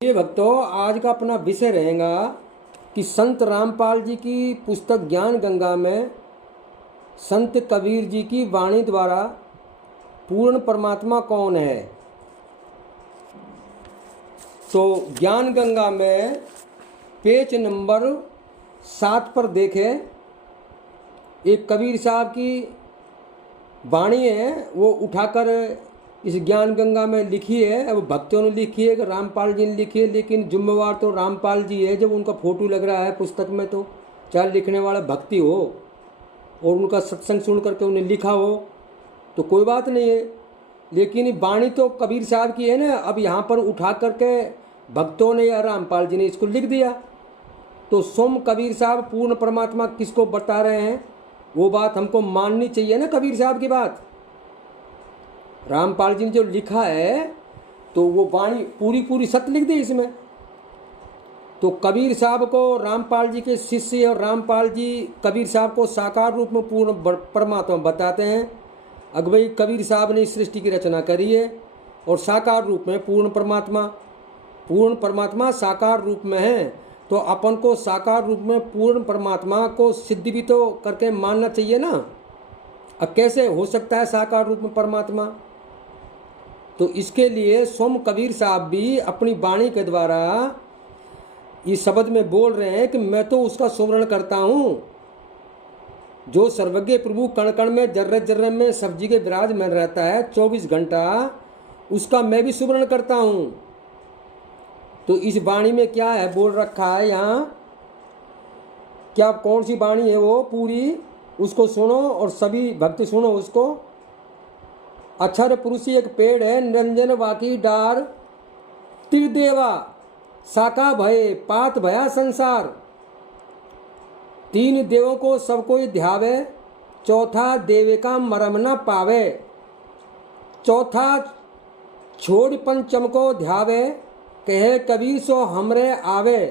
ये भक्तों, आज का अपना विषय रहेगा कि संत रामपाल जी की पुस्तक ज्ञान गंगा में संत कबीर जी की वाणी द्वारा पूर्ण परमात्मा कौन है। तो ज्ञान गंगा में पेज नंबर 7 पर देखें, एक कबीर साहब की वाणी है, वो उठाकर इस ज्ञान गंगा में लिखी है। अब भक्तों ने लिखी है कि रामपाल जी ने लिखी है, लेकिन जिम्मेवार तो रामपाल जी है। जब उनका फोटो लग रहा है पुस्तक में, तो चाहे लिखने वाला भक्ति हो और उनका सत्संग सुन करके उन्हें लिखा हो तो कोई बात नहीं है, लेकिन वाणी तो कबीर साहब की है ना। अब यहाँ पर उठा करके भक्तों ने या रामपाल जी ने इसको लिख दिया, तो सोम कबीर साहब पूर्ण परमात्मा किसको बता रहे हैं, वो बात हमको माननी चाहिए ना। कबीर साहब की बात रामपाल जी ने जो लिखा है तो वो वाणी पूरी सत्य लिख दी इसमें। तो कबीर साहब को रामपाल जी के शिष्य और रामपाल जी कबीर साहब को साकार रूप में पूर्ण परमात्मा बताते हैं। अगर भाई कबीर साहब ने इस सृष्टि की रचना करी है और साकार रूप में पूर्ण परमात्मा साकार रूप में है, तो अपन को साकार रूप में पूर्ण परमात्मा को सिद्ध भी तो करके मानना चाहिए ना। अब कैसे हो सकता है साकार रूप में परमात्मा? तो इसके लिए सोम कबीर साहब भी अपनी वाणी के द्वारा इस शब्द में बोल रहे हैं कि मैं तो उसका सुमरण करता हूँ जो सर्वज्ञ प्रभु कण कण में जर्रे जर्रे में सब्जी के विराजमान रहता है 24 घंटा, उसका मैं भी सुमरण करता हूँ। तो इस वाणी में क्या है बोल रखा है यहाँ, क्या कौन सी वाणी है वो पूरी, उसको सुनो और सभी भक्त सुनो उसको। अक्षर पुरुषी एक पेड़ है, निरंजन वाकी डार त्रिदेवा साका भये पात भया संसार। 3 देवों को सब कोई ध्यावे, चौथा देवे का मरम न पावे। चौथा छोड़ पंचम को ध्यावे, कहे कबीर सो हमरे आवे।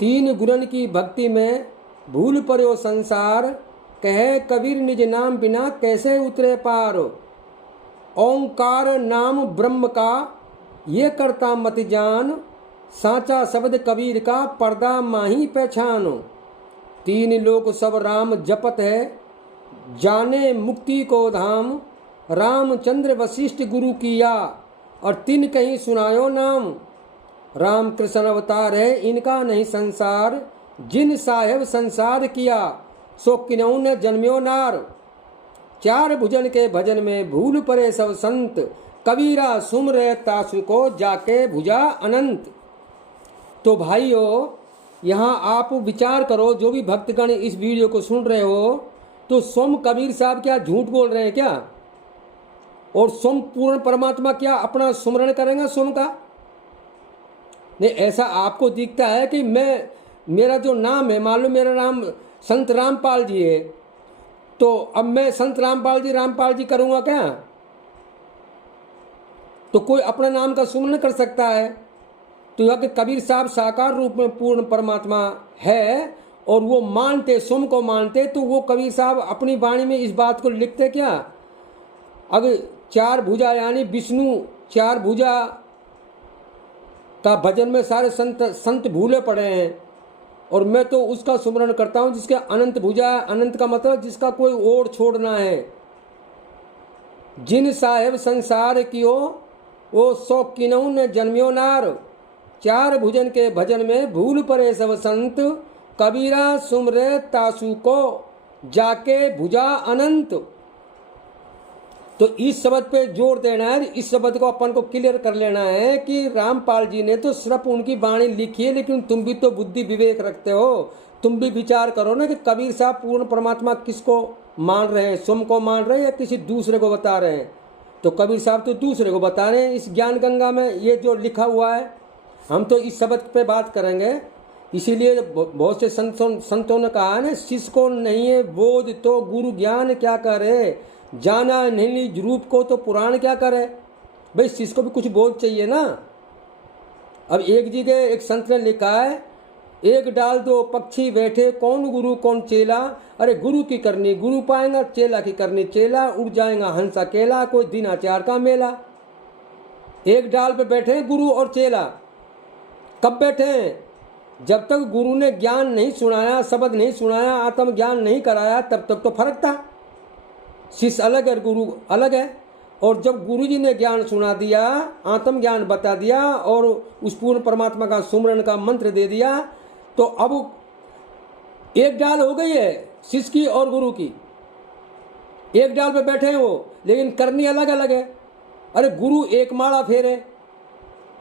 3 गुरन की भक्ति में भूल पर्यो संसार, कहे कबीर निज नाम बिना कैसे उतरे पार। ओंकार नाम ब्रह्म का ये करता मत जान, साचा शब्द कबीर का पर्दा माही पहचान। 3 लोक सब राम जपत है, जाने मुक्ति को धाम। रामचंद्र वशिष्ठ गुरु किया, और 3 कहीं सुनायो नाम। राम कृष्ण अवतार है इनका नहीं संसार, जिन साहेब संसार किया सो किन्हू ने जन्म्यो नार। 4 भुजन के भजन में भूल परे सब संत, कबीरा सुमरे तासु को जाके भुजा अनंत। तो भाइयों, यहाँ आप विचार करो, जो भी भक्तगण इस वीडियो को सुन रहे हो, तो सोम कबीर साहब क्या झूठ बोल रहे हैं क्या? और सोम पूर्ण परमात्मा क्या अपना सुमरण करेंगे सोम का? नहीं, ऐसा आपको दिखता है कि मेरा जो नाम है, मान लो मेरा नाम संत रामपाल जी है, तो अब मैं संत रामपाल जी करूँगा क्या? तो कोई अपना नाम का सुमरण कर सकता है? तो यह कि कबीर साहब साकार रूप में पूर्ण परमात्मा है और वो मानते, सोम को मानते, तो वो कबीर साहब अपनी वाणी में इस बात को लिखते क्या? अगर 4 भुजा यानी विष्णु 4 भुजा का भजन में सारे संत भूले पड़े हैं, और मैं तो उसका सुमरण करता हूँ जिसके अनंत भुजा, अनंत का मतलब जिसका कोई ओर छोड़ना है। जिन साहेब संसार कियो वो सो किन्हू ने जन्म्यो नार। 4 भुजन के भजन में भूल परे सब संत, कबीरा सुमरे तासु को जाके भुजा अनंत। तो इस शब्द पे जोर देना है, इस शब्द को अपन को क्लियर कर लेना है कि रामपाल जी ने तो सिर्फ उनकी वाणी लिखी है, लेकिन तुम भी तो बुद्धि विवेक रखते हो, तुम भी विचार करो ना कि कबीर साहब पूर्ण परमात्मा किसको मान रहे हैं, सोम को मान रहे हैं या किसी दूसरे को बता रहे हैं? तो कबीर साहब तो दूसरे को बता रहे हैं। इस ज्ञान गंगा में ये जो लिखा हुआ है, हम तो इस शब्द पे बात करेंगे। इसीलिए बहुत से संतों ने कहा है ना, शिष्य को नहीं है बोध तो गुरु ज्ञान क्या करे, जाना नहीं रूप को तो पुराण क्या करे। भाई शिष्य को भी कुछ बोध चाहिए ना। अब एक जगह एक संत ने लिखा है, एक डाल दो पक्षी बैठे, कौन गुरु कौन चेला। अरे गुरु की करनी गुरु पाएगा, चेला की करनी चेला, उड़ जाएगा हंस अकेला, कोई दिन आचार का मेला। एक डाल पे बैठे हैं गुरु और चेला। कब बैठे हैं? जब तक गुरु ने ज्ञान नहीं सुनाया, शब्द नहीं सुनाया, आत्म ज्ञान नहीं कराया, तब तक तो फर्क था। शिष्य अलग है, गुरु अलग है। और जब गुरु जी ने ज्ञान सुना दिया, आत्म ज्ञान बता दिया और उस पूर्ण परमात्मा का सुमरन का मंत्र दे दिया, तो अब एक डाल हो गई है शिष्य की और गुरु की। एक डाल पे बैठे हैं वो, लेकिन करनी अलग अलग है। अरे गुरु एक माला फेरे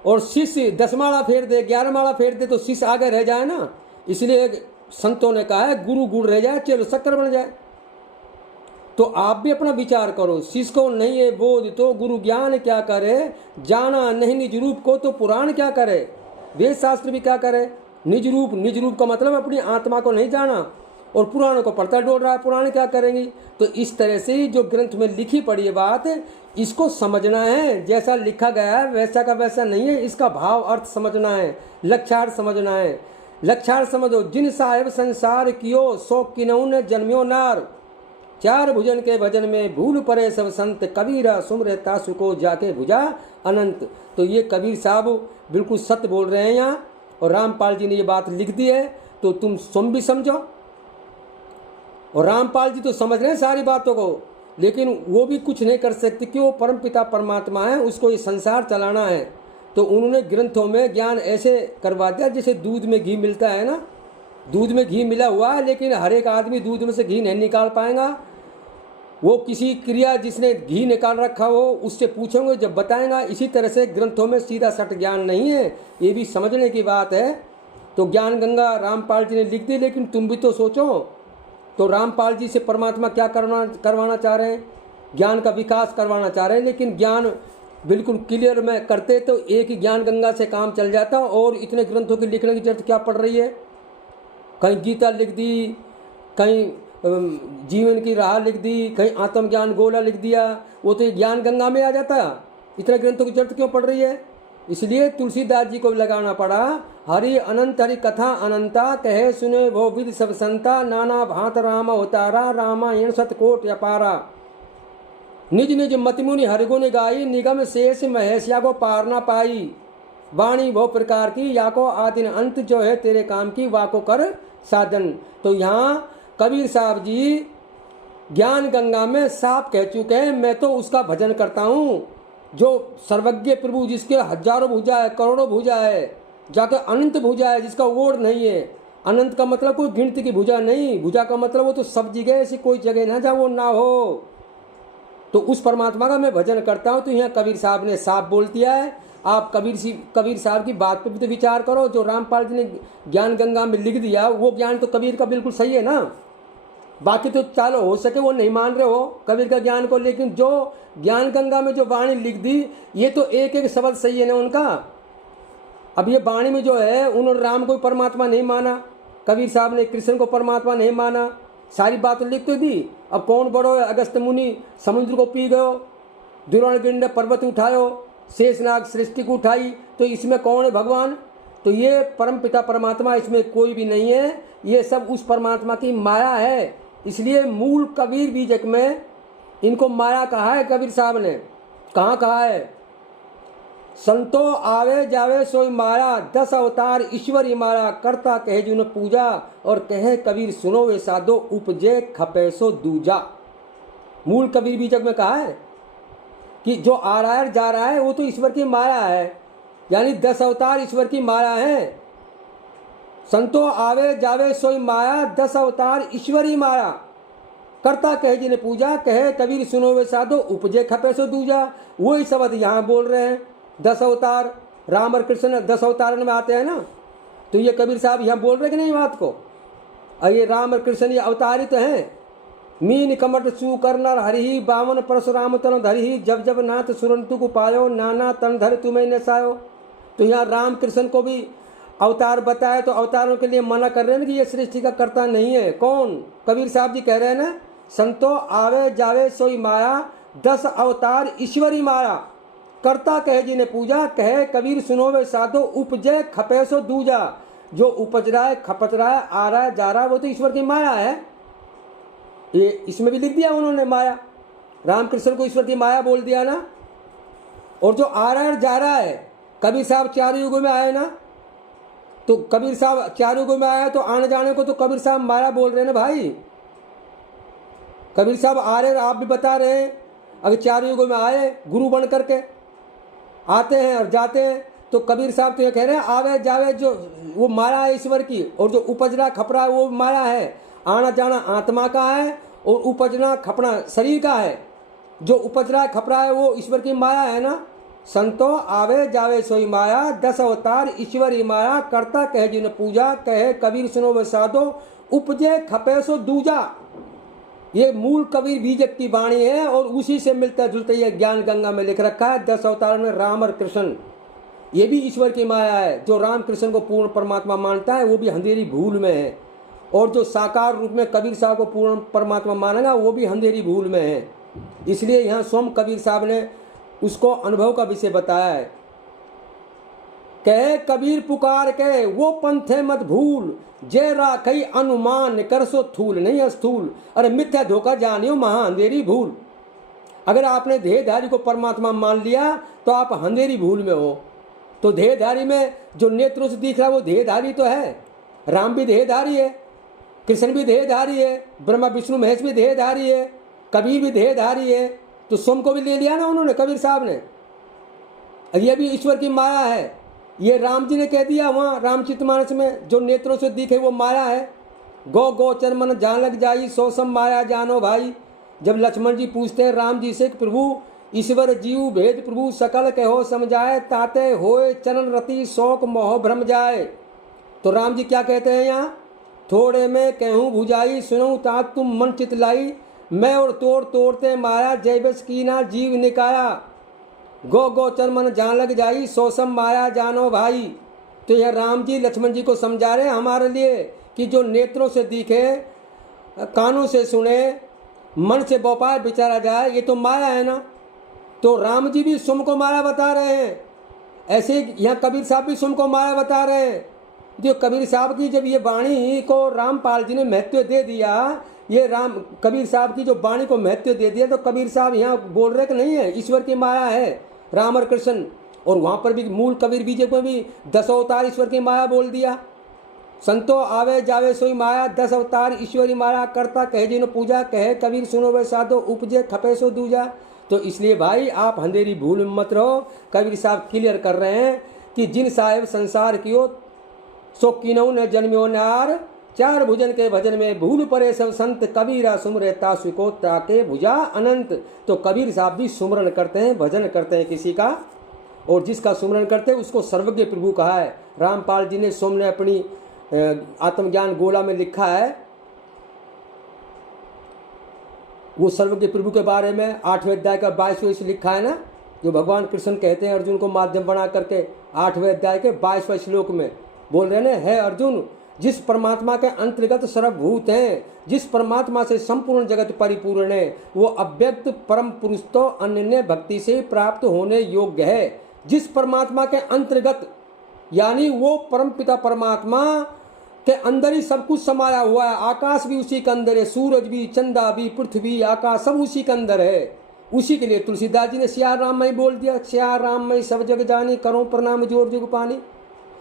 और शिष्य 10 माला फेर दे, 11 माला फेर दे, तो शिष्य आगे रह जाए ना। इसलिए संतों ने कहा है गुरु गुड़ रह जाए, चलो शक्कर बन जाए। तो आप भी अपना विचार करो। शिष्य को नहीं है बोध तो गुरु ज्ञान क्या करे, जाना नहीं निज रूप को तो पुराण क्या करे। वेद शास्त्र भी क्या करे, निज रूप का मतलब अपनी आत्मा को नहीं जाना, और पुराणों को पढ़ता डोल रहा है, पुराण क्या करेंगी। तो इस तरह से ही जो ग्रंथ में लिखी पड़ी है बात, इसको समझना है। जैसा लिखा गया है वैसा का वैसा नहीं है, इसका भाव अर्थ समझना है, लक्षार्थ समझना है। लक्षार्थ समझो। जिन साहेब संसार कियो सो किनऊ ने जन्म्यो नार, चार भुजन के भजन में भूल परे सब संत, कबीरा सुमरे तासु को जाके भुजा अनंत। तो ये कबीर साहब बिल्कुल सत्य बोल रहे हैं यहाँ, और रामपाल जी ने ये बात लिख दी है, तो तुम भी समझो। और रामपाल जी तो समझ रहे हैं सारी बातों को, लेकिन वो भी कुछ नहीं कर सकते कि वो परम पिता परमात्मा है, उसको ये संसार चलाना है। तो उन्होंने ग्रंथों में ज्ञान ऐसे करवा दिया जैसे दूध में घी मिलता है ना। दूध में घी मिला हुआ है, लेकिन हर एक आदमी दूध में से घी नहीं निकाल पाएगा। वो किसी क्रिया जिसने घी निकाल रखा हो उससे पूछेंगे जब बताएगा। इसी तरह से ग्रंथों में सीधा सट ज्ञान नहीं है, ये भी समझने की बात है। तो ज्ञान गंगा रामपाल जी ने लिख दी, लेकिन तुम भी तो सोचो। तो रामपाल जी से परमात्मा क्या करवाना चाह रहे हैं? ज्ञान का विकास करवाना चाह रहे हैं, लेकिन ज्ञान बिल्कुल क्लियर में करते तो एक ही ज्ञान गंगा से काम चल जाता। और इतने ग्रंथों की लिखने की जरूरत क्या पड़ रही है? कहीं गीता लिख दी, कहीं जीवन की राह लिख दी, कहीं आत्मज्ञान गोला लिख दिया, वो तो ज्ञान गंगा में आ जाता। इतने ग्रंथों की जरूरत क्यों पड़ रही है? इसलिए तुलसीदास जी को भी लगाना पड़ा। हरि अनंत हरि कथा अनंता, कहे सुने वो विद सब संता, नाना भांत राम अवतारा, रामायण सतकोट अपारा। निज निज मति मुनि हरिगुण गाई, निगम शेष महेश या को पार ना पाई। वाणी बहु प्रकार की, या को आदिन अंत, जो है तेरे काम की वाको कर साधन। तो यहाँ कबीर साहब जी ज्ञान गंगा में साफ कह चुके हैं, मैं तो उसका भजन करता हूँ जो सर्वज्ञ प्रभु, जिसके हजारों भुजा है, करोड़ों भुजा है, जाकर अनंत भुजा है, जिसका ओढ़ नहीं है। अनंत का मतलब कोई गिनती की भुजा नहीं, भुजा का मतलब वो तो सब जगह, ऐसी कोई जगह ना जहाँ वो ना हो। तो उस परमात्मा का मैं भजन करता हूँ। तो यहाँ कबीर साहब ने साफ बोल दिया है। आप कबीर साहब की बात पर भी तो विचार करो। जो रामपाल जी ने ज्ञान गंगा में लिख दिया वो ज्ञान तो कबीर का बिल्कुल सही है ना। बाकी तो चलो हो सके वो नहीं मान रहे हो कबीर का ज्ञान को, लेकिन जो ज्ञान गंगा में जो वाणी लिख दी ये तो एक एक शब्द सही है ना उनका। अब ये वाणी में जो है उन्होंने राम को परमात्मा नहीं माना, कबीर साहब ने कृष्ण को परमात्मा नहीं माना, सारी बात लिख तो दी। अब कौन बड़ो है? अगस्त मुनि समुद्र को पी गयो, द्रोणागिरि ने पर्वत उठायो, शेषनाग सृष्टि को उठाई, तो इसमें कौन है भगवान? तो ये परम पिता परमात्मा, इसमें कोई भी नहीं है। ये सब उस परमात्मा की माया है। इसलिए मूल कबीर बीजक में इनको माया कहा है। कबीर साहब ने कहाँ कहा है? संतो आवे जावे सोई माया, 10 अवतार ईश्वरी माया, करता कहे जुन पूजा, और कहे कबीर सुनो वे साधो, उपजे खपे सो दूजा। मूल कबीर बीजक में कहा है कि जो आ रहा है जा रहा है वो तो ईश्वर की माया है, यानी 10 अवतार ईश्वर की माया है। संतो आवे जावे सोई माया, 10 अवतार ईश्वरी माया, करता कहे जिन्हें पूजा, कहे कबीर सुनो वे साधो, उपजे खपे सो दूजा। वही शब्द यहाँ बोल रहे हैं। 10 अवतार राम और कृष्ण 10 अवतार में आते हैं ना, तो ये कबीर साहब यहाँ बोल रहे कि नहीं बात को? ये राम और कृष्ण ये अवतारित हैं। मीन कमट सु करनर हरि, बावन परशुराम तन धरि, जब जब नाथ सुरंतु को पायो, नाना तन धर तुम्हें नसायो। तो यहाँ राम कृष्ण को भी अवतार बताया, तो अवतारों के लिए मना कर रहे हैं कि ये सृष्टि का कर्ता नहीं है। कौन? कबीर साहब जी कह रहे हैं ना, संतो आवे जावे सोई माया, 10 अवतार ईश्वरी माया, करता कहे जिन्हें पूजा, कहे कबीर सुनो वे साधो, उपजे खपे सो दूजा। जो उपज रहा है, खपत रहा है, आ रहा है, जा रहा है, वो तो ईश्वर की माया है। ये इसमें भी लिख दिया उन्होंने माया, रामकृष्ण को ईश्वर की माया बोल दिया ना। और जो आ रहा है जा रहा है, कबीर साहब चार युगों में आए ना, तो कबीर साहब चार युगों में आया, तो आने जाने को तो कबीर साहब माया बोल रहे हैं ना भाई। कबीर साहब आ रहे हैं, आप भी बता रहे हैं, अगर चार युगों में आए गुरु बन करके आते हैं और जाते हैं, तो कबीर साहब तो ये कह रहे हैं आवे जावे जो वो माया है ईश्वर की, और जो उपजना खपरा है वो माया है। आना जाना आत्मा का है और उपजना खपना शरीर का है। जो उपजरा खपरा है वो ईश्वर की माया है ना। संतो आवे जावे सोई माया, 10 अवतार ईश्वरी माया, करता कहे जिन पूजा, कहे कबीर सुनो व साधो, उपजे खपे सो दूजा। ये मूल कबीर बीजक की वाणी है और उसी से मिलता जुलता ये ज्ञान गंगा में लिख रखा है। 10 अवतार में राम और कृष्ण, ये भी ईश्वर की माया है। जो राम कृष्ण को पूर्ण परमात्मा मानता है वो भी अंधेरी भूल में है, और जो साकार रूप में कबीर साहब को पूर्ण परमात्मा मानेगा वो भी अंधेरी भूल में है। इसलिए यहाँ स्वयं कबीर साहब ने उसको अनुभव का विषय बताया है। कहे कबीर पुकार के वो पंथे मत भूल, जय राखई अनुमान कर सो थूल नहीं अस्थूल। अरे मिथ्या धोखा जानियो महा अंधेरी भूल। अगर आपने देहधारी को परमात्मा मान लिया तो आप अंधेरी भूल में हो। तो देहधारी में जो नेत्रों से दिख रहा है वो देहधारी तो है। राम भी देहधारी है, कृष्ण भी देहधारी है, ब्रह्मा विष्णु महेश भी देहधारी है, कबीर भी देहधारी है। तो सोम को भी ले लिया ना उन्होंने, कबीर साहब ने। ये भी ईश्वर की माया है। ये राम जी ने कह दिया वहाँ रामचरितमानस में, जो नेत्रों से दिखे वो माया है। गो गोचर मन जान लग जाई, सो सम माया जानो भाई। जब लक्ष्मण जी पूछते हैं राम जी से, प्रभु ईश्वर जीव भेद प्रभु सकल कहो समझाए, ताते होए चरण रति शोक मोह भ्रम जाए। तो राम जी क्या कहते हैं यहाँ, थोड़े में कहूँ भुजाई, सुनूँ तात तुम मन चित लाई। मैं और तोड़ तोड़ते माया, जय बस कीना जीव निकाया। गो गोचर मन जान लग जाई, सोसम माया जानो भाई। तो यह राम जी लक्ष्मण जी को समझा रहे हमारे लिए कि जो नेत्रों से दिखे, कानों से सुने, मन से व्यापार विचारा जाए, ये तो माया है ना। तो राम जी भी सुम को माया बता रहे हैं, ऐसे यहाँ कबीर साहब भी सुम को माया बता रहे हैं। जो कबीर साहब की जब ये वाणी को रामपाल जी ने महत्व दे दिया, ये राम कबीर साहब की जो वाणी को महत्व दे दिया, तो कबीर साहब यहाँ बोल रहे कि नहीं है ईश्वर की माया है राम और कृष्ण। और वहाँ पर भी मूल कबीर बीजे को भी 10 अवतार ईश्वर की माया बोल दिया। संतो आवे जावे सोई माया, 10 अवतार ईश्वरी माया, करता कहे जिन पूजा, कहे कबीर सुनो वे साधो, उपजे खपे सो दूजा। तो इसलिए भाई आप अंधेरी भूल में मत रहो। कबीर साहब क्लियर कर रहे हैं कि जिन साहेब संसार कियो सो किनऊ न जन्म्यो नार, 4 भुजन के भजन में भूल परे सब संत, कबीरा सुमरे तासु को ताके भुजा अनंत। तो कबीर साहब भी सुमरण करते हैं, भजन करते हैं किसी का, और जिसका सुमरण करते हैं उसको सर्वज्ञ प्रभु कहा है। रामपाल जी ने सोम ने अपनी आत्मज्ञान गोला में लिखा है, वो सर्वज्ञ प्रभु के बारे में 8वें अध्याय का 22वां लिखा है ना, जो भगवान कृष्ण कहते हैं अर्जुन को माध्यम बना करके 8वें अध्याय के 22वां श्लोक में बोल रहे हैं, है अर्जुन जिस परमात्मा के अंतर्गत सर्वभूत हैं, जिस परमात्मा से संपूर्ण जगत परिपूर्ण है, वो अव्यक्त परम पुरुष तो अनन्य भक्ति से प्राप्त होने योग्य है। जिस परमात्मा के अंतर्गत यानी वो परम पिता परमात्मा के अंदर ही सब कुछ समाया हुआ है। आकाश भी उसी के अंदर है, सूरज भी, चंदा भी, पृथ्वी, आकाश सब उसी के अंदर है। उसी के लिए तुलसीदास जी ने सिया राम मई बोल दिया, सिया राम मई सब जग जानी, करो प्रणाम जोर जुग पानी।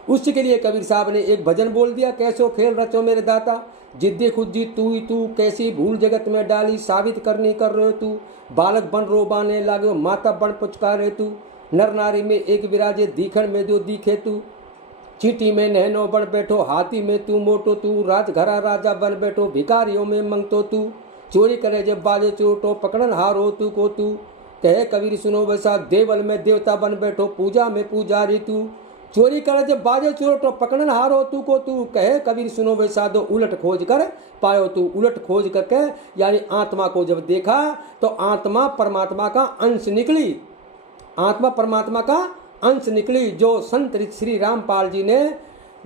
उसी के लिए कबीर साहब ने एक भजन बोल दिया, कैसो खेल रचो मेरे दाता, जिद्दे खुद जीत तू ही तू, कैसी भूल जगत में डाली, साबित करनी कर रहे तू, बालक बन रो बाने लागे, माता बन पुचकारे तू, नर नारी में एक विराजे, दीखण में जो दिखे तू, चींटी में नहनो बन बैठो, हाथी में तू मोटो तू, राजघरा राजा बन बैठो, भिखारियों में मंगतो तू, चोरी करे जब बाजे चोटो, पकड़न हारो तू को तू, कहे कबीर सुनो वैसा, देवल में देवता बन बैठो, पूजा में पुजारी तू, चोरी करे जब बाजे चोटो, पकड़न हारो तू को तू, कहे कबीर सुनो वैसा, दो उलट खोज कर पायो तू। उलट खोज करके यानी आत्मा को जब देखा तो आत्मा परमात्मा का अंश निकली, आत्मा परमात्मा का अंश निकली। जो संत श्री रामपाल जी ने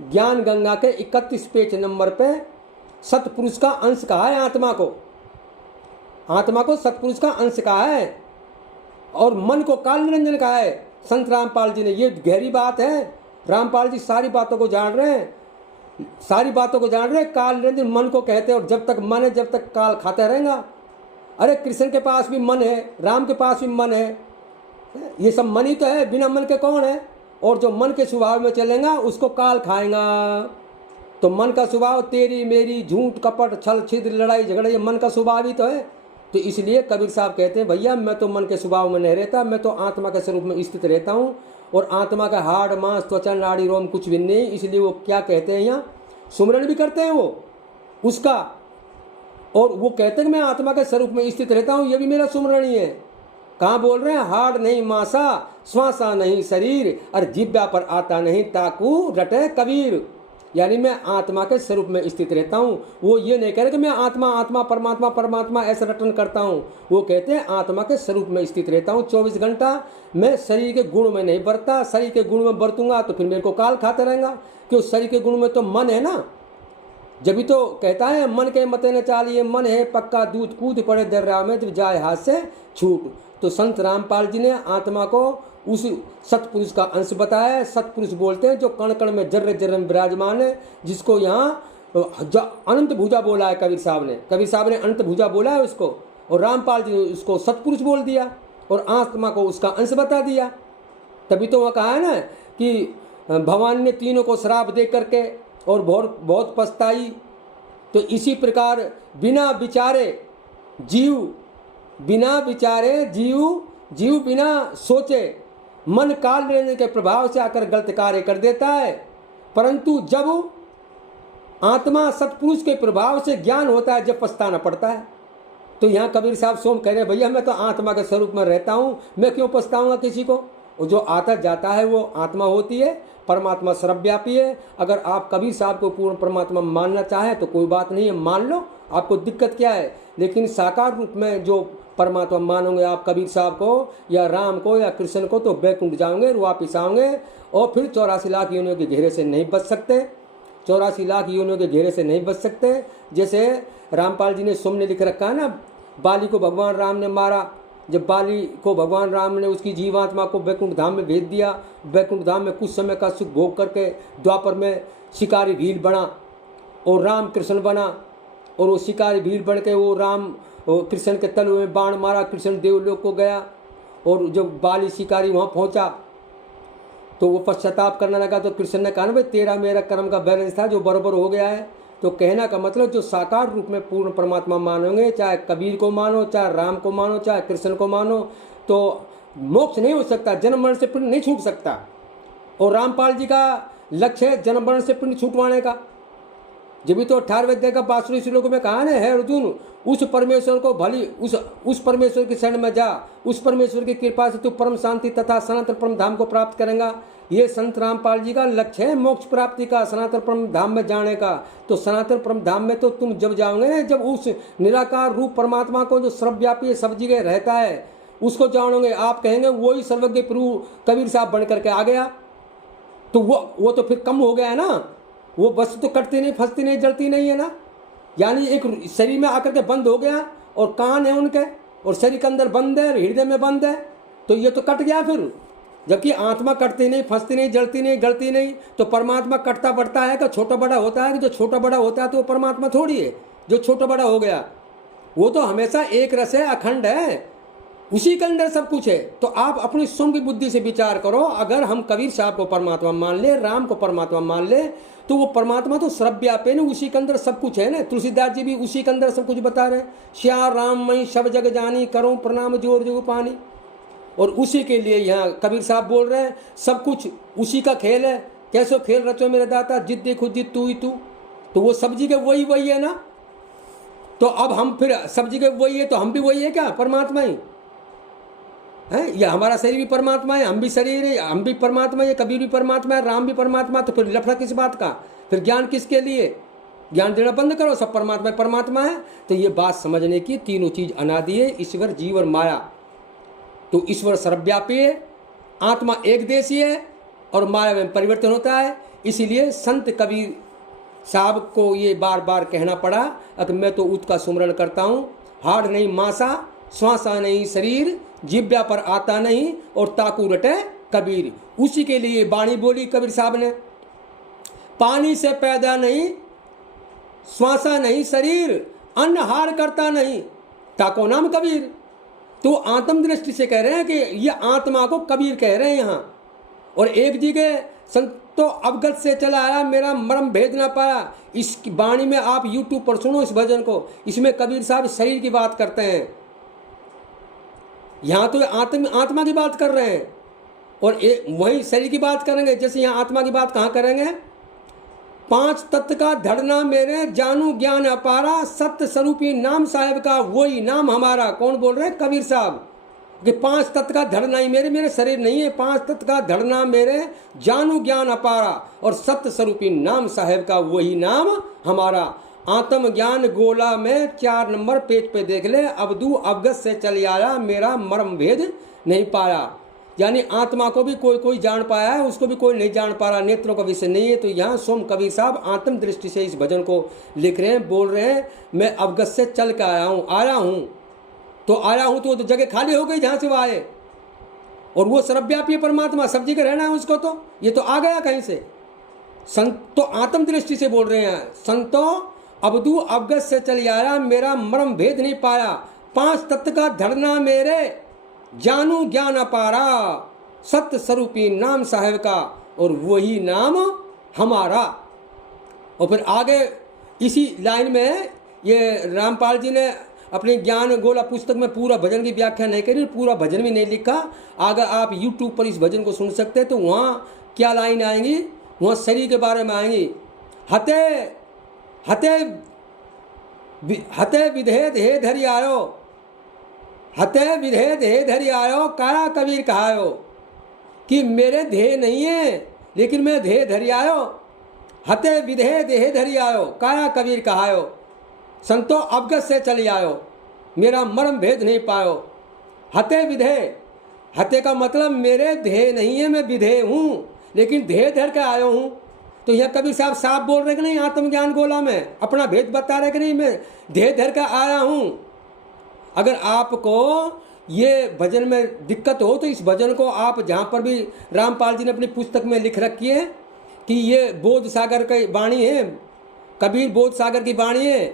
ज्ञान गंगा के 31 पेज नंबर पे सतपुरुष का अंश कहा है आत्मा को, आत्मा को सतपुरुष का अंश कहा है, और मन को काल निरंजन कहा है संत रामपाल जी ने। ये गहरी बात है। रामपाल जी सारी बातों को जान रहे हैं, सारी बातों को जान रहे हैं। काल निरंजन मन को कहते हैं, और जब तक मन है जब तक काल खाता रहेगा। अरे कृष्ण के पास भी मन है, राम के पास भी मन है, ये सब मन ही तो है, बिना मन के कौन है? और जो मन के स्वभाव में चलेगा उसको काल खाएगा। तो मन का स्वभाव तेरी मेरी, झूठ कपट छल छिद्र लड़ाई झगड़ा, ये मन का स्वभाव ही तो है। तो इसलिए कबीर साहब कहते हैं भैया मैं तो मन के स्वभाव में नहीं रहता, मैं तो आत्मा के स्वरूप में स्थित रहता हूँ। और आत्मा का हाड़ मांस त्वचा नाड़ी रोम कुछ भी नहीं। इसलिए वो क्या कहते हैं, यहाँ सुमरण भी करते हैं वो उसका, और वो कहते हैं कि मैं आत्मा के स्वरूप में स्थित रहता हूँ, ये भी मेरा सुमरण ही है। कहाँ बोल रहे हैं? हाड़ नहीं मासा, श्वासा नहीं शरीर, और जिब्या पर आता नहीं ताकू रटे कबीर। यानी मैं आत्मा के स्वरूप में स्थित रहता हूँ। वो ये नहीं कह रहे कि मैं आत्मा आत्मा परमात्मा परमात्मा ऐसा रटन करता हूँ। वो कहते हैं आत्मा के स्वरूप में स्थित रहता हूँ 24 घंटा। मैं शरीर के गुण में नहीं बरता, शरीर के गुण में बरतूंगा तो फिर मेरे को काल खाते रहेगा। क्यों? शरीर के गुण में तो मन है ना। जब भी तो कहता है मन के मते न चालिए, मन है पक्का दूध कूद पड़े दर्रा में जब जाए हाथ से छूट। तो संत रामपाल जी ने आत्मा को उस सतपुरुष का अंश बताया। सतपुरुष बोलते हैं जो कण कण में जर्रे जर्रे में विराजमान है, जिसको यहाँ अनंत भुजा बोला है कबीर साहब ने। कबीर साहब ने अनंत भुजा बोला है उसको, और रामपाल जी ने उसको सतपुरुष बोल दिया और आत्मा को उसका अंश बता दिया। तभी तो वह कहा है ना कि भगवान ने तीनों को श्राप दे करके और बहुत पछताई। तो इसी प्रकार बिना विचारे जीव बिना सोचे मन काल निर्णय के प्रभाव से आकर गलत कार्य कर देता है। परंतु जब आत्मा सतपुरुष के प्रभाव से ज्ञान होता है, जब पछताना पड़ता है। तो यहाँ कबीर साहब सोम कह रहे भैया मैं तो आत्मा के स्वरूप में रहता हूँ, मैं क्यों पछताऊंगा किसी को? और जो आता जाता है वो आत्मा होती है, परमात्मा सर्वव्यापी है। अगर आप कबीर साहब को पूर्ण परमात्मा मानना चाहें तो कोई बात नहीं है, मान लो, आपको दिक्कत क्या है। लेकिन साकार रूप में जो परमात्मा मानोगे आप कबीर साहब को या राम को या कृष्ण को, तो बैकुंठ जाओगे, वापिस आओगे और फिर 84 लाख योनियों के घेरे से नहीं बच सकते। 84 लाख योनियों के घेरे से नहीं बच सकते। जैसे रामपाल जी ने सुम ने लिख रखा है ना, बाली को भगवान राम ने मारा। जब बाली को भगवान राम ने उसकी जीवात्मा को बैकुंठ धाम में भेज दिया, बैकुंठ धाम में कुछ समय का सुख भोग करके द्वापर में शिकारी भील बना और राम कृष्ण बना। और वो शिकारी भील बन के वो राम कृष्ण के तलवे में बाण मारा, कृष्ण देवलोक को गया। और जब बाली शिकारी वहाँ पहुँचा तो वो पश्चाताप करने लगा। तो कृष्ण ने कहा भाई तेरा मेरा कर्म का बैलेंस था जो बराबर हो गया है। तो कहना का मतलब जो साकार रूप में पूर्ण परमात्मा मानोगे, चाहे कबीर को मानो, चाहे राम को मानो, चाहे कृष्ण को मानो, तो मोक्ष नहीं हो सकता, जन्म मरण से पिंड नहीं छूट सकता। और रामपाल जी का लक्ष्य है जन्म मरण से पिंड छूटवाने का। जब भी तो 18वें अध्याय का 5वें श्लोक में कहा ना, है अर्जुन उस परमेश्वर को भली उस परमेश्वर की शरण में जा, उस परमेश्वर की कृपा से तू परम शांति तथा सनातन परम धाम को प्राप्त करेगा। ये संत रामपाल जी का लक्ष्य है मोक्ष प्राप्ति का, सनातन परम धाम में जाने का। तो सनातन परम धाम में तो तुम जब जाओगे, जब उस निराकार रूप परमात्मा को जो सर्वव्यापी सब जगह रहता है उसको जानोगे, आप कहेंगे वही सर्वज्ञ प्रभु कबीर साहब बन करके आ गया। तो वो तो फिर कम हो गया है ना। वो वस्तु तो कटती नहीं, फंसती नहीं, जलती नहीं है ना। यानी एक शरीर में आकर के बंद हो गया और कान है उनके और शरीर के अंदर बंद है, हृदय में बंद है, तो ये तो कट गया फिर। जबकि आत्मा कटती नहीं, फंसती नहीं, जलती नहीं, गलती नहीं। तो परमात्मा कटता बढ़ता है कि छोटा बड़ा होता है? कि जो छोटा बड़ा होता है तो वो परमात्मा थोड़ी है जो छोटा बड़ा हो गया। वो तो हमेशा एक रस है, अखंड है, उसी के अंदर सब कुछ है। तो आप अपनी स्वयं की बुद्धि से विचार करो। अगर हम कबीर साहब को परमात्मा मान ले, राम को परमात्मा मान ले, तो वो परमात्मा तो सर्वव्यापी है, उसी के अंदर सब कुछ है ना। तुलसीदास जी भी उसी के अंदर सब कुछ बता रहे हैं। श्या राम मई सब जग जानी, करो प्रणाम जोर जोग पानी। और उसी के लिए यहाँ कबीर साहब बोल रहे हैं सब कुछ उसी का खेल है। कैसो खेल रचो मेरे दाता, जिद देखो जिद तू ही तू। तो वो सब्जी के वही है ना। तो अब हम फिर सब्जी के वही है तो हम भी वही है क्या? परमात्मा ही है। या हमारा शरीर भी परमात्मा है, हम भी शरीर है, हम भी परमात्मा है, कबीर भी परमात्मा है, राम भी परमात्मा। तो फिर लफड़ा किस बात का? फिर ज्ञान किसके लिए? ज्ञान देना बंद करो, सब परमात्मा परमात्मा है। तो ये बात समझने की, तीनों चीज अनादि है, ईश्वर जीव और माया। तो ईश्वर सर्वव्यापी है, आत्मा एक देशी है और माया में परिवर्तन होता है। इसीलिए संत कबीर साहब को ये बार बार कहना पड़ा कि मैं तो उत का सुमरण करता हूँ। हाड़ नहीं मासा, श्वासा नहीं शरीर, जिब्या पर आता नहीं और ताकू रटे कबीर। उसी के लिए बाणी बोली कबीर साहब ने, पानी से पैदा नहीं, श्वासा नहीं शरीर, अन्न हार करता नहीं, ताको नाम कबीर। तो आत्म दृष्टि से कह रहे हैं कि ये आत्मा को कबीर कह रहे हैं यहाँ। और एक जी के संतो अवगत से चला आया मेरा मर्म भेद ना पाया, इस वाणी में आप यूट्यूब पर सुनो इस भजन को। इसमें कबीर साहब शरीर की बात करते हैं, यहाँ तो आत्मा की बात कर रहे हैं और वही शरीर की बात करेंगे। जैसे यहाँ आत्मा की बात कहाँ करेंगे, पांच तत्व का धड़ना मेरे जानू ज्ञान अपारा, सत्य स्वरूपी नाम साहेब का वही नाम हमारा। कौन बोल रहे हैं, कबीर साहब, कि पांच तत्व का धड़ना ही मेरे शरीर नहीं है, पांच तत्व का धड़ना मेरे जानू ज्ञान अपारा और सत्य स्वरूपी नाम साहेब का वही नाम हमारा। आत्म ज्ञान गोला में 4 नंबर पेज पे देख ले, अबदू अवगत से चल आया मेरा मर्म भेद नहीं पाया। यानी आत्मा को भी कोई जान पाया है, उसको भी कोई नहीं जान पा रहा, नेत्रों का विषय नहीं है। तो यहाँ सोम कबीर साहब आत्म दृष्टि से इस भजन को लिख रहे हैं, बोल रहे हैं मैं अवगत से चल के आया हूँ। तो आया हूँ तो जगह खाली हो गई जहाँ से वो आए, और वो सर्वव्यापी परमात्मा सब जगह रहना है उसको, तो ये तो आ गया कहीं से। संत तो आत्म दृष्टि से बोल रहे हैं, संतो अबदू अवगत से चल आया मेरा मर्म भेद नहीं पाया, पांच तत्व का धरना मेरे जानू ज्ञान अपारा, सत्य स्वरूपी नाम साहेब का और वही नाम हमारा। और फिर आगे इसी लाइन में ये रामपाल जी ने अपनी ज्ञान गोला पुस्तक में पूरा भजन की व्याख्या नहीं करी, पूरा भजन भी नहीं लिखा। अगर आप YouTube पर इस भजन को सुन सकते हैं तो वहाँ क्या लाइन आएंगी, वहाँ शरीर के बारे में आएंगी। हते हते हते विधे देह धरि आयो, हते विधे देह धरि आयो, काया कबीर कहायो, कि मेरे देह नहीं है लेकिन मैं देह धरि आयो। हते विधे देह धरि आयो, काया कबीर कहायो, संतो अवगत से चली आयो मेरा मर्म भेद नहीं पायो। हते विधे, हते का मतलब मेरे देह नहीं है, मैं विधेय हूँ लेकिन देह धर के आयो हूँ। तो यह कबीर साहब साफ बोल रहे कि नहीं, आत्मज्ञान गोला में अपना भेद बता रहे कि नहीं, मैं देह धर का आया हूँ। अगर आपको ये भजन में दिक्कत हो तो इस भजन को आप जहाँ पर भी रामपाल जी ने अपनी पुस्तक में लिख रखी है कि ये बोध सागर की वाणी है, कबीर बोध सागर की वाणी है,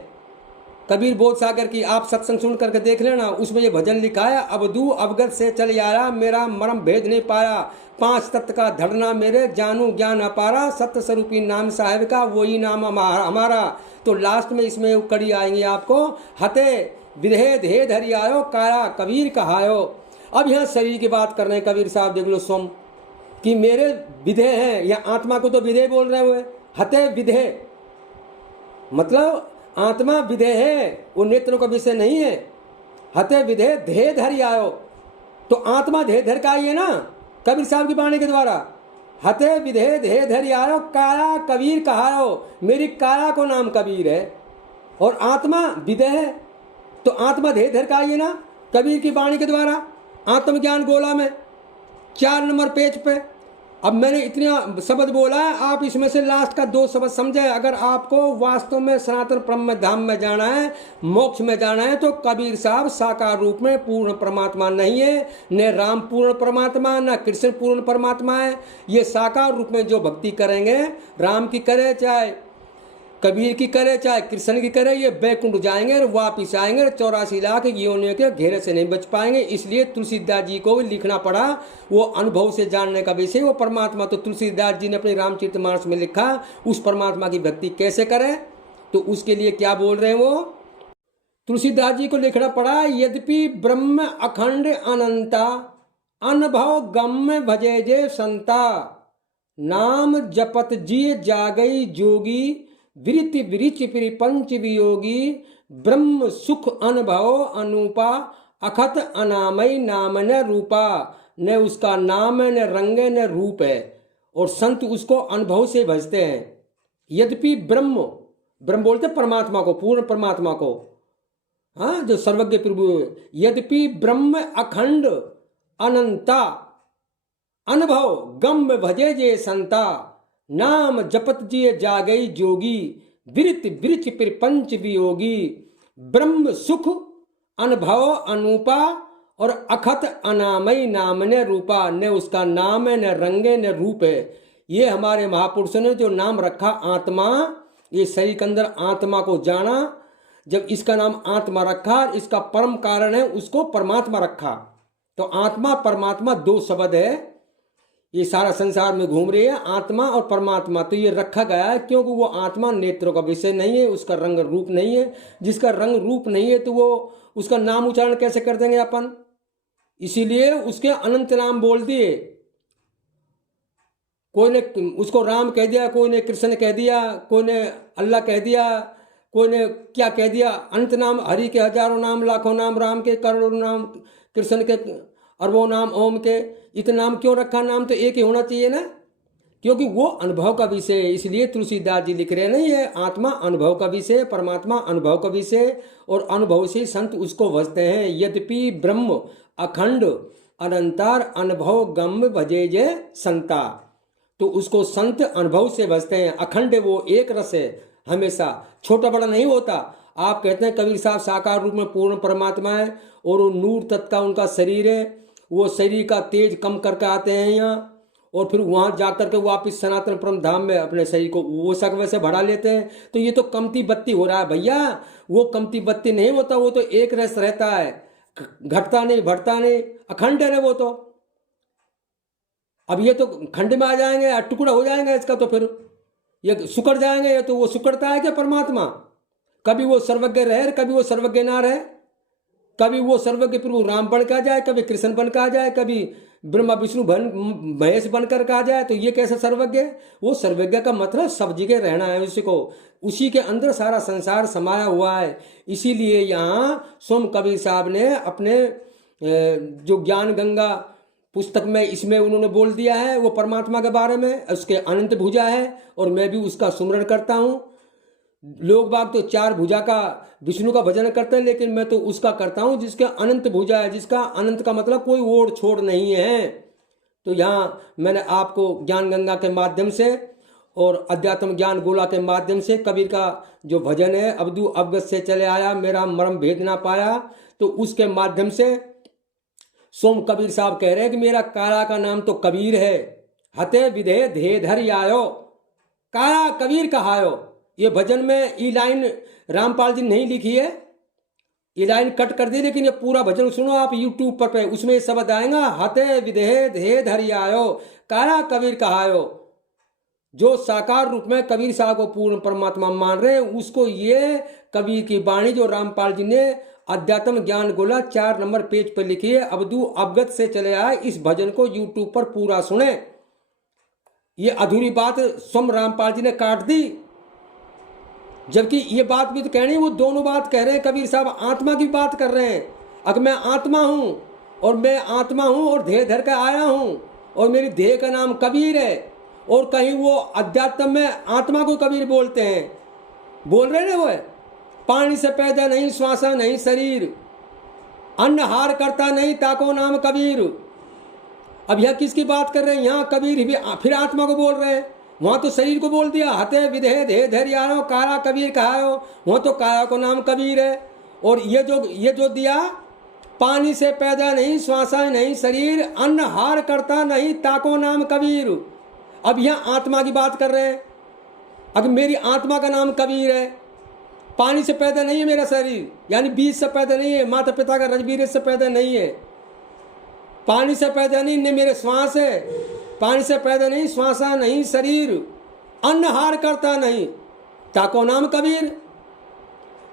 कबीर बोध सागर की, आप सत्संग सुन करके देख लेना, उसमें ये भजन लिखा है। अबदू अवगत से चल आया मेरा मर्म भेद नहीं पाया, पांच तत्व का धरना मेरे जानू ज्ञान अपारा, सत्य स्वरूपी नाम साहेब का वही नाम हमारा। तो लास्ट में इसमें कड़ी आएंगी आपको, हते विधे देह धरि आयो, काया कबीर कहायो। अब यहाँ शरीर की बात कर रहे हैं कबीर साहब, देख लो सोम, कि मेरे विधे हैं, या आत्मा को तो विधे बोल रहे हुए, हते विधे मतलब आत्मा विधे है, वो नेत्रों का विषय नहीं है। हते विधे देह धरि आयो, तो आत्मा देह धर का आई है ना कबीर साहब की वाणी के द्वारा। हते विधे देह धरि आयो, काया कबीर कहायो, मेरी काया को नाम कबीर है और आत्मा विधे है, तो आत्मा देह धर का आई है ना कबीर की वाणी के द्वारा, आत्मज्ञान गोला में 4 नंबर पेज पे। अब मैंने इतना शब्द बोला है, आप इसमें से लास्ट का 2 शब्द समझे। अगर आपको वास्तव में सनातन ब्रह्म धाम में जाना है, मोक्ष में जाना है, तो कबीर साहब साकार रूप में पूर्ण परमात्मा नहीं है, न राम पूर्ण परमात्मा न कृष्ण पूर्ण परमात्मा है। ये साकार रूप में जो भक्ति करेंगे, राम की करे चाहे कबीर की करे चाहे कृष्ण की करे, ये बैकुंठ जाएंगे और वापिस आएंगे, 84 लाख योनियों के घेरे से नहीं बच पाएंगे। इसलिए तुलसीदास जी को लिखना पड़ा, वो अनुभव से जानने का विषय वो परमात्मा। तो तुलसीदास जी ने अपने रामचरितमानस में लिखा उस परमात्मा की भक्ति कैसे करें, तो उसके लिए क्या बोल रहे हैं वो, तुलसीदास जी को लिखना पड़ा, यद्यपि ब्रह्म अखंड अनंता, अनुभव गम्य भजे जे संता, नाम जपत जिय जागई जोगी, विरिति विरिच पंच वियोगी, ब्रह्म सुख अनुभव अनुपा, अखत अनामय नाम न रूपा, न उसका नाम है न रंग है न रूप है, और संत उसको अनुभव से भजते हैं। यद्यपि ब्रह्म, ब्रह्म बोलते परमात्मा को, पूर्ण परमात्मा को, हाँ, जो सर्वज्ञ प्रभु। यद्यपि ब्रह्म अखंड अनंता, अनुभव गम्य भजे जे संता, नाम जपत जिय जागई जोगी, विरित विरिच पंच वियोगी, ब्रह्म सुख अनुभव अनुपा और अखत अनामय नाम ने रूपा, न उसका नाम है न रंग है न रूप है। ये हमारे महापुरुषों ने जो नाम रखा आत्मा, ये शरीर के अंदर आत्मा को जाना, जब इसका नाम आत्मा रखा, इसका परम कारण है, उसको परमात्मा रखा। तो आत्मा परमात्मा दो शब्द है, ये सारा संसार में घूम रही है, आत्मा और परमात्मा। तो ये रखा गया है क्योंकि वो आत्मा नेत्रों का विषय नहीं है, उसका रंग रूप नहीं है। जिसका रंग रूप नहीं है तो वो उसका नाम उच्चारण कैसे कर देंगे अपन? इसीलिए उसके अनंत नाम बोल दिए। कोई ने उसको राम कह दिया, कोई ने कृष्ण कह दिया, कोई ने अल्लाह कह दिया, कोई ने क्या कह दिया। अनंत नाम, हरि के हजारों नाम, लाखों नाम, राम के करोड़ों नाम, कृष्ण के अरबों नाम, ओम के। इतना नाम क्यों रखा? नाम तो एक ही होना चाहिए ना, क्योंकि वो अनुभव का विषय है। इसलिए तुलसीदास जी लिख रहे नहीं है, आत्मा अनुभव का विषय, परमात्मा अनुभव का विषय, और अनुभव से संत उसको भजते हैं। यद्यपि ब्रह्म अखंड अनंतार अनुभव गम भजे जय संता। तो उसको संत अनुभव से भजते हैं। अखंड वो एक रस है, हमेशा छोटा बड़ा नहीं होता। आप कहते हैं कबीर साहब साकार रूप में पूर्ण परमात्मा है, और वो नूर तत्व का उनका शरीर है। वो शरीर का तेज कम करके आते हैं यहाँ, और फिर वहाँ जाकर के वापिस सनातन परम धाम में अपने शरीर को वो सब वैसे बढ़ा लेते हैं। तो ये तो कमती बत्ती हो रहा है भैया। वो कमती बत्ती नहीं होता, वो तो एक रस रहता है, घटता नहीं बढ़ता नहीं, अखंड है ना वो तो। अब ये तो खंड में आ जाएंगे, टुकड़ा हो जाएंगे इसका, तो फिर ये सुकड़ जाएंगे। तो वो सुकड़ता है क्या परमात्मा? कभी वो सर्वज्ञ रहे, कभी वो सर्वज्ञ ना रहे। कभी वो सर्वज्ञ प्रभु राम बन कर आ जाए, कभी कृष्ण बन कर आ जाए, कभी ब्रह्मा विष्णु महेश बनकर आ जाए। तो ये कैसे सर्वज्ञ? वो सर्वज्ञ का मतलब सब जगह रहना है उसको, उसी के अंदर सारा संसार समाया हुआ है। इसीलिए यहाँ सोम कबीर साहब ने अपने जो ज्ञान गंगा पुस्तक में, इसमें उन्होंने बोल दिया है वो परमात्मा के बारे में, उसके अनंत भुजा है, और मैं भी उसका सुमरण करता हूँ। लोग बाग तो चार भुजा का विष्णु का भजन करते हैं, लेकिन मैं तो उसका करता हूँ जिसका अनंत भुजा है, जिसका अनंत का मतलब कोई ओर छोड़ नहीं है। तो यहाँ मैंने आपको ज्ञान गंगा के माध्यम से और अध्यात्म ज्ञान गोला के माध्यम से कबीर का जो भजन है, अवधू अवगत से चले आया मेरा मर्म भेद ना पाया, तो उसके माध्यम से सोम कबीर साहब कह रहे हैं कि मेरा काला का नाम तो कबीर है। हते विधे धे धर आयो, काला कबीर कहायो। ये भजन में ये लाइन रामपाल जी ने नहीं लिखी है, ये लाइन कट कर दी, लेकिन ये पूरा भजन सुनो आप यूट्यूब पर पे, उसमें शब्द आएगा हते विधे धे धर आयो, काला कबीर कहायो। जो साकार रूप में कबीर साहब को पूर्ण परमात्मा मान रहे हैं, उसको ये कबीर की वाणी जो रामपाल जी ने अध्यात्म ज्ञान गोला 4 नंबर पेज पर लिखी है, अवधू अवगत से चले आए, इस भजन को यूट्यूब पर पूरा सुने। ये अधूरी बात स्वयं रामपाल जी ने काट दी, जबकि ये बात भी तो कहनी है। वो दोनों बात कह रहे हैं कबीर साहब, आत्मा की बात कर रहे हैं। अगर मैं आत्मा हूँ और मैं आत्मा हूँ और देह धर कर आया हूँ, और मेरी देह का नाम कबीर है, और कहीं वो अध्यात्म में आत्मा को कबीर बोलते हैं, बोल रहे ना वो है, पानी से पैदा नहीं श्वासा नहीं शरीर, अन्न हार करता नहीं ताको नाम कबीर। अब यह किसकी बात कर रहे हैं? यहाँ कबीर भी फिर आत्मा को बोल रहे हैं। वहां तो शरीर को बोल दिया, हते विधे धे धैर्यारो कारा कबीर कहायो, वहां तो काया को नाम कबीर है। और ये जो दिया, पानी से पैदा नहीं श्वासा नहीं शरीर, अन्न हार करता नहीं ताको नाम कबीर। अब यहाँ आत्मा की बात कर रहे हैं। अब मेरी आत्मा का नाम कबीर है, पानी से पैदा नहीं है मेरा शरीर, यानी बीज से पैदा नहीं है, माता पिता का रजबीरे से पैदा नहीं है, पानी से पैदा नहीं, न मेरे श्वास है, पानी से पैदा नहीं श्वासा नहीं शरीर, अन्न हार करता नहीं ताको नाम कबीर।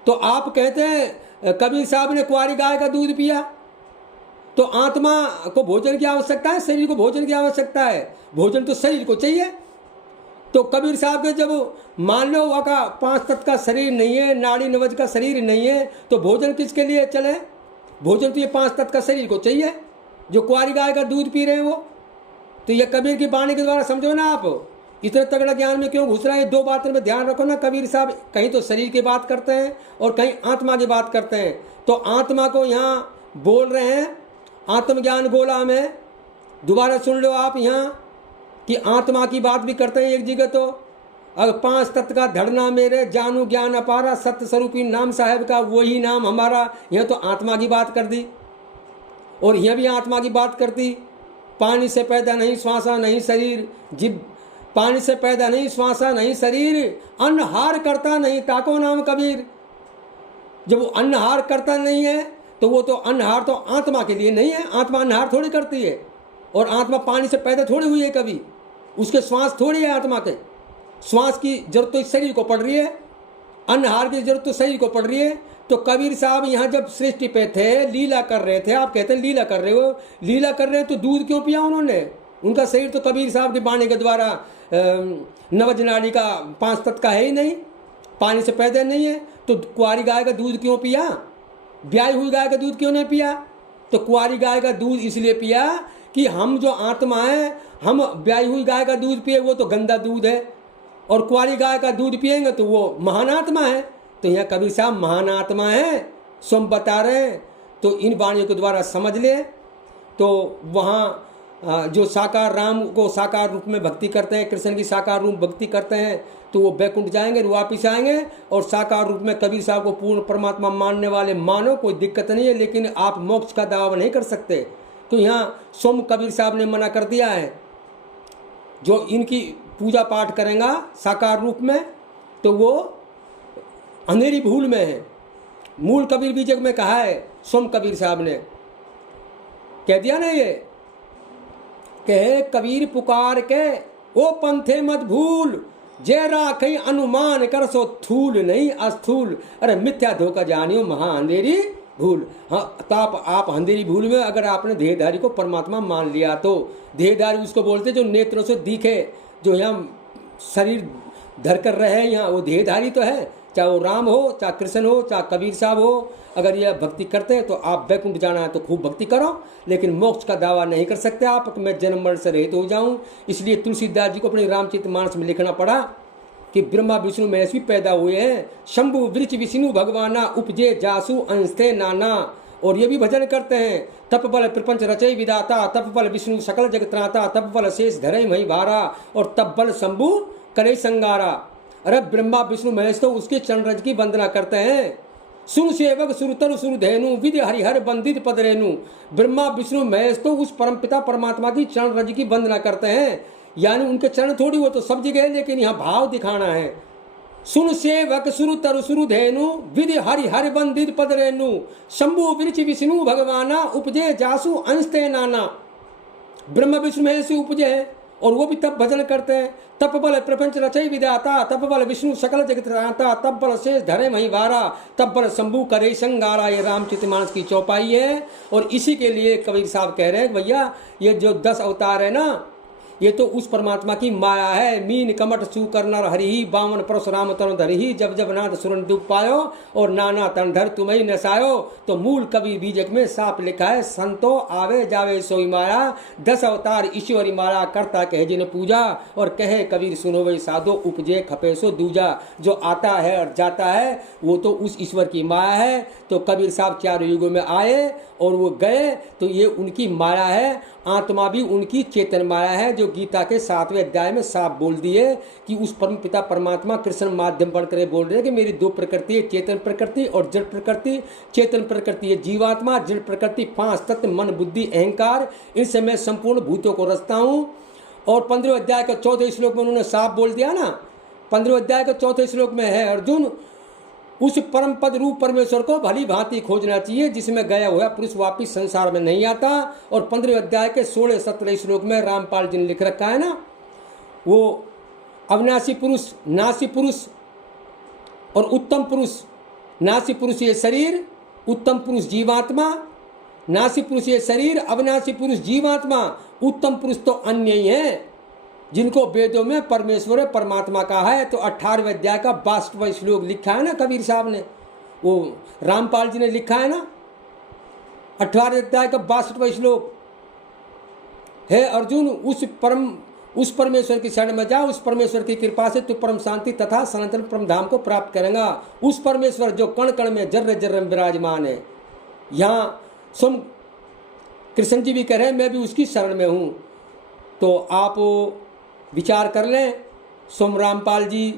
तो आप कहते हैं कबीर साहब ने कुंवारी गाय का दूध पिया, तो आत्मा को भोजन की आवश्यकता है, शरीर को भोजन की आवश्यकता है, भोजन तो शरीर को चाहिए। तो कबीर साहब के जब मान लो वहाँ का 5 तत्व का शरीर नहीं है, नाड़ी नवज का शरीर नहीं है, तो भोजन किसके लिए चले? भोजन तो ये 5 तत्व का शरीर को चाहिए, जो कुंवारी गाय का दूध पी रहे हैं वो। तो ये कबीर की वाणी के द्वारा समझो ना आप, इतने तगड़ा ज्ञान में क्यों घुस रहे हैं? 2 बातों में ध्यान रखो ना। कबीर साहब कहीं तो शरीर की बात करते हैं और कहीं आत्मा की बात करते हैं। तो आत्मा को यहाँ बोल रहे हैं आत्मज्ञान गोला में, दोबारा सुन लो आप यहाँ कि आत्मा की बात भी करते हैं एक जगह। तो अगर 5 तत्व का धड़ना मेरे जानू ज्ञान अपारा, सत्य स्वरूपी नाम साहेब का वही नाम हमारा, यह तो आत्मा की बात कर दी। और यह भी आत्मा की बात करती, पानी से पैदा नहीं श्वासा नहीं शरीर, जिब पानी से पैदा नहीं श्वासा नहीं शरीर, अन्न हार करता नहीं ताको नाम कबीर। जब वो अन्नहार करता नहीं है तो वो तो अन्नहार तो आत्मा के लिए नहीं है, आत्मा अन्नहार थोड़ी करती है, और आत्मा पानी से पैदा थोड़ी हुई है कभी, उसके श्वास थोड़ी है आत्मा के, श्वास की जरूरत तो शरीर को पड़ रही है, अन्नहार की जरूरत तो शरीर को पड़ रही है। तो कबीर साहब यहाँ जब सृष्टि पे थे, लीला कर रहे थे, आप कहते हैं लीला कर रहे हो, लीला कर रहे हैं तो दूध क्यों पिया उन्होंने? उनका शरीर तो कबीर साहब की वाणी के द्वारा नवज नाड़ी का 5 तत्व का है ही नहीं, पानी से पैदा नहीं है, तो कुंवारी गाय का दूध क्यों पिया? ब्याई हुई गाय का दूध क्यों नहीं पिया? तो कुंवारी गाय का दूध इसलिए पिया कि हम जो आत्मा है, हम ब्याई हुई गाय का दूध पिए वो तो गंदा दूध है, और कुंवारी गाय का दूध पिएंगे तो वो महान आत्मा है। तो यहाँ कबीर साहब महान आत्मा है, स्वयं बता रहे हैं। तो इन वाणियों के द्वारा समझ ले। तो वहाँ जो साकार राम को साकार रूप में भक्ति करते हैं, कृष्ण की साकार रूप भक्ति करते हैं, तो वो बैकुंठ जाएंगे, वापिस आएंगे, और साकार रूप में कबीर साहब को पूर्ण परमात्मा मानने वाले मानो, कोई दिक्कत नहीं है, लेकिन आप मोक्ष का दावा नहीं कर सकते। तो यहाँ स्वयं कबीर साहब ने मना कर दिया है, जो इनकी पूजा पाठ करेगा साकार रूप में तो वो अंधेरी भूल में है। मूल कबीर बीजक में कहा है, स्वयं कबीर साहब ने कह दिया ना, ये कहे कबीर पुकार के ओ पंथे मत भूल, जय राखई अनुमान कर सो थूल नहीं अस्थूल। अरे मिथ्या धोखा जानियो महा अंधेरी भूल। हाँ, तो आप अंधेरी भूल में अगर आपने देहधारी को परमात्मा मान लिया, तो देहधारी उसको बोलते जो नेत्रों से दिखे, जो यहाँ शरीर धर कर रहे, यहाँ वो देहधारी तो है, चाहे वो राम हो, चाहे कृष्ण हो, चाहे कबीर साहब हो। अगर यह भक्ति करते हैं तो आप बैकुंठ जाना है तो खूब भक्ति करो, लेकिन मोक्ष का दावा नहीं कर सकते आप, मैं जन्म मरण से रहित हो जाऊं। इसलिए तुलसीदास जी को अपने रामचरितमानस में लिखना पड़ा कि ब्रह्मा विष्णु महेश भी पैदा हुए हैं, शंभु वृक्ष विष्णु भगवाना, उपजे जासु अंशते नाना। और ये भी भजन करते हैं, तप बल प्रपंच रचय विदाता, तप बल विष्णु सकल जगत्राता, तप बल शेष धरय मही भारा, और तप बल शंभु करे संगारा। अरे ब्रह्मा विष्णु महेश तो उसके चरण रज की वंदना करते हैं। सुन सेवक सुरतर सुरधेनु, विधि हरिहर बंदित पद रेणु। ब्रह्मा विष्णु महेश तो उस परमपिता परमात्मा की चरण रज की वंदना करते हैं, यानी उनके चरण थोड़ी, वो तो सब जगह है, लेकिन यहाँ भाव दिखाना है। सुन सेवक सुरतर सुरधेनु, विधि हरिहर बंदित पद रेणु, शंभु वृक्ष विष्णु भगवाना, उपजे जासु अंशते नाना। ब्रह्मा विष्णु महेश से उपजे हैं, और वो भी तब भजन करते हैं। तप बल प्रपंच रचय विधाता, तप बल विष्णु सकल जगत त्राता, तप बल शेष धरे मही भारा, तप बल शंभु करे संगारा। ये रामचरितमानस की चौपाई है, और इसी के लिए कबीर साहब कह रहे हैं भैया, ये जो 10 अवतार है ना, ये तो उस परमात्मा की माया है। मीन कमट सुकर्णर हरि, बावन परशुराम तन धरि, जब जब नाथ सुरन दुख पायो, और नाना तन धर तुम्हें नसायो। तो मूल कबीर बीजक में साफ लिखा है, संतो आवे जावे सोई माया, 10 अवतार ईश्वरी माया, करता कहे जिन पूजा, और कहे कबीर सुनो वे साधो, उपजे खपे सो दूजा। जो आता है और जाता है वो तो उस ईश्वर की माया है। तो कबीर साहब 4 युगों में आए और वो गए, तो ये उनकी माया है। आत्मा भी उनकी चेतन माया है, जो गीता के 7वें अध्याय में साफ बोल दिए कि उस परम पिता परमात्मा कृष्ण माध्यम बनकर बोल रहे हैं कि मेरी 2 प्रकृति है, चेतन प्रकृति और जड़ प्रकृति। चेतन प्रकृति है जीवात्मा, जड़ प्रकृति 5 तत्व मन बुद्धि अहंकार, इनसे मैं संपूर्ण भूतों को रचता हूँ। और 15वें अध्याय का 4थे श्लोक में उन्होंने साफ बोल दिया ना, 15वें अध्याय का 4थे श्लोक में है, अर्जुन उस परम पद रूप परमेश्वर को भली भांति खोजना चाहिए, जिसमें गया हुआ पुरुष वापिस संसार में नहीं आता। और 15वें अध्याय के 16-17 श्लोक में रामपाल जी ने लिख रखा है ना, वो अविनाशी पुरुष, नासी पुरुष और उत्तम पुरुष। नासी पुरुष ये शरीर, उत्तम पुरुष जीवात्मा। नासी पुरुष ये शरीर, अविनाशी पुरुष जीवात्मा, उत्तम पुरुष तो अन्य ही है, जिनको वेदों में परमेश्वर परमात्मा का है। तो 18वें अध्याय का 62वां श्लोक लिखा है ना कबीर साहब ने, वो रामपाल जी ने लिखा है ना, 18वें अध्याय का 62वां श्लोक है, अर्जुन उस परमेश्वर की शरण में जा, उस परमेश्वर की कृपा से तू परम शांति तथा सनातन परम धाम को प्राप्त करेगा। उस परमेश्वर जो कण कण में जर्र जर्र में विराजमान है। यहाँ स्वयं कृष्ण जी भी कह रहे हैं, मैं भी उसकी शरण में हूँ। तो आप विचार कर लें, स्वयं रामपाल जी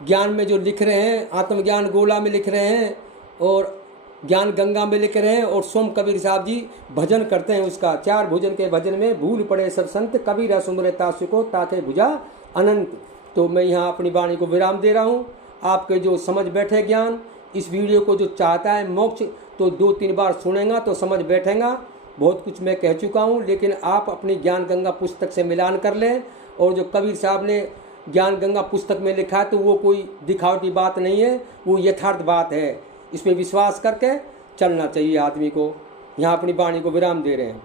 ज्ञान में जो लिख रहे हैं, आत्मज्ञान गोला में लिख रहे हैं और ज्ञान गंगा में लिख रहे हैं, और स्वयं कबीर साहब जी भजन करते हैं उसका। 4 भोजन के भजन में भूल पड़े सब संत, कबीरा सुमरे तासु को ताके भुजा अनंत। तो मैं यहाँ अपनी वाणी को विराम दे रहा हूँ। आपके जो समझ बैठे ज्ञान, इस वीडियो को जो चाहता है मोक्ष तो 2-3 बार सुनेगा तो समझ बैठेगा। बहुत कुछ मैं कह चुका हूँ, लेकिन आप अपनी ज्ञान गंगा पुस्तक से मिलान कर लें। और जो कबीर साहब ने ज्ञान गंगा पुस्तक में लिखा है तो वो कोई दिखावटी बात नहीं है, वो यथार्थ बात है। इस पर विश्वास करके चलना चाहिए आदमी को। यहाँ अपनी वाणी को विराम दे रहे हैं।